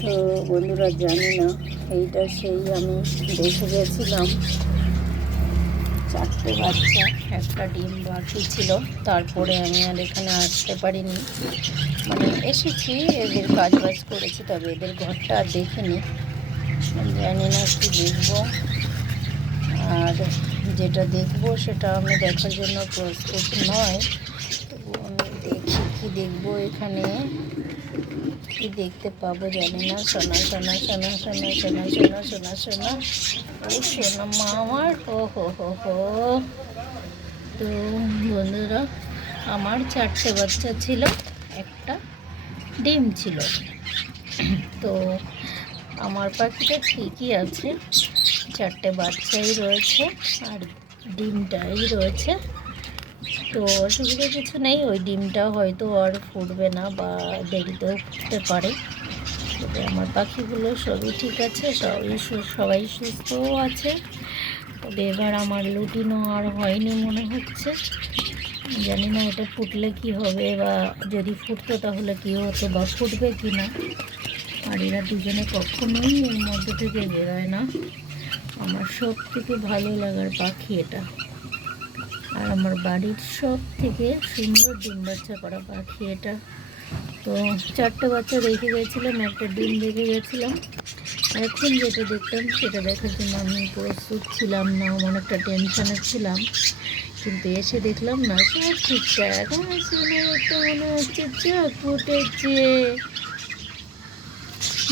তো বন্ধুরা জানি না, এইটা সেই আমি দেখে গেছিলাম 4টে বাচ্চা, একটা ডিম বাকি ছিল। তারপরে আমি আর এখানে আসতে পারিনি, মানে এসেছি, এদের কাজ বাজ করেছি, তবে এদের ঘরটা আর দেখিনি। জানি না কি দেখবো, আর যেটা দেখবো সেটা আমি দেখার জন্য প্রস্তুত নয়। তবু আমি দেখি কি দেখবো, এখানে কি দেখতে পাবো জানি না। সোনা সোনা সোনা সোনা সোনা সোনা সোনা সোনা, ও সোনা মা আমার, ও হো হো হো। তো বন্ধুরা, আমার 4টে বাচ্চা ছিল, একটা ডিম ছিল। তো আমার পাখিটা ঠিকই আছে, 4টে বাচ্চাই রয়েছে আর ডিমটাই রয়েছে। তো অসুবিধা কিছু নেই, ওই ডিমটা হয়তো আর ফুটবে না বা দেরিতেও ফুটতে পারে। তবে আমার পাখিগুলো সবই ঠিক আছে, সবাই সুস্থও আছে। তবে এবার আমার লুটিনো আর হয়নি মনে হচ্ছে। জানি না এটা ফুটলে কি হবে, বা যদি ফুটতো তাহলে কী হতো, বা ফুটবে কি না। আর এরা দুজনে কখনোই এর মধ্যে থেকে বেরোয় না। আমার সব থেকে ভালো লাগার পাখি এটা, আর আমার বাড়ির সব থেকে সুন্দর ডিম বাচ্চা করা পাখি এটা। তো 4টে বাচ্চা রেখে গেছিলাম, একটা ডিম রেখে গেছিলাম। এখন যেটা দেখতাম সেটা দেখার জন্য আমি প্রস্তুত ছিলাম না, অনেকটা টেনশনে ছিলাম। কিন্তু এসে দেখলাম না, সব ঠিকঠাক। আমার শুনে তো মনে হচ্ছে চোখ ফুটেছে,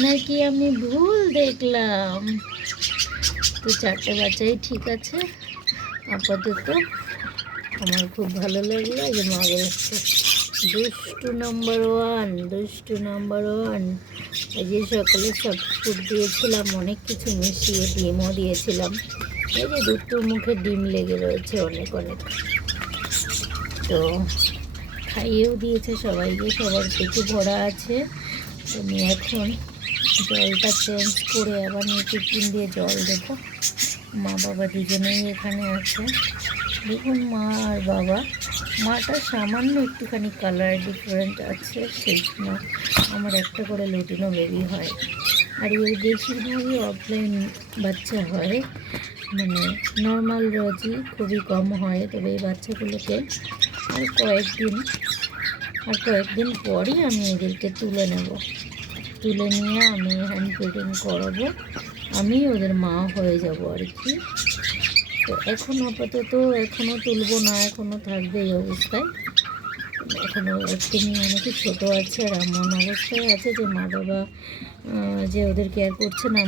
নাকি আমি ভুল দেখলাম। তো 4টে বাচ্চাই ঠিক আছে আপাতত। আমার খুব ভালো লাগলো যে মা বলছে দুষ্টু নাম্বার 1, দুষ্টু নাম্বার 1। এই যে সকালে সব ফুড দিয়েছিলাম, অনেক কিছু মিশিয়ে ডিমও দিয়েছিলাম। এই যে দুটো মুখে ডিম লেগে রয়েছে অনেক অনেক। তো খাইয়েও দিয়েছে সবাইকে, সবার পেটে ভরা আছে। আমি এখন জলটা চেঞ্জ করে আবার নিচে টিন দিয়ে জল দেবো। মা বাবা দুজনেই এখানে আছে। দেখুন মা আর বাবা, মাটা সামান্য একটুখানি কালার ডিফারেন্ট আছে, সেই জন্য আমার একটা করে লুটিনো বেবি হয়। আর এর বেশিরভাগই অফলাইন বাচ্চা হয়, মানে নর্মাল রোজি খুবই কম হয়। তবে এই বাচ্চাগুলোকে আর কয়েকদিন পরই আমি এদেরকে তুলে নেব। তুলে নিয়ে আমি হ্যান্ড ফিডিং করাবো, আমি ওদের মা হয়ে যাব আর কি। তো এখন আপাতত এখনও তুলবো না, এখনও থাকবে এই অবস্থায়। এখনও একদমই অনেকই ছোটো আছে, আর এমন অবস্থায় আছে যে মা বাবা যে ওদের কেয়ার করছে না,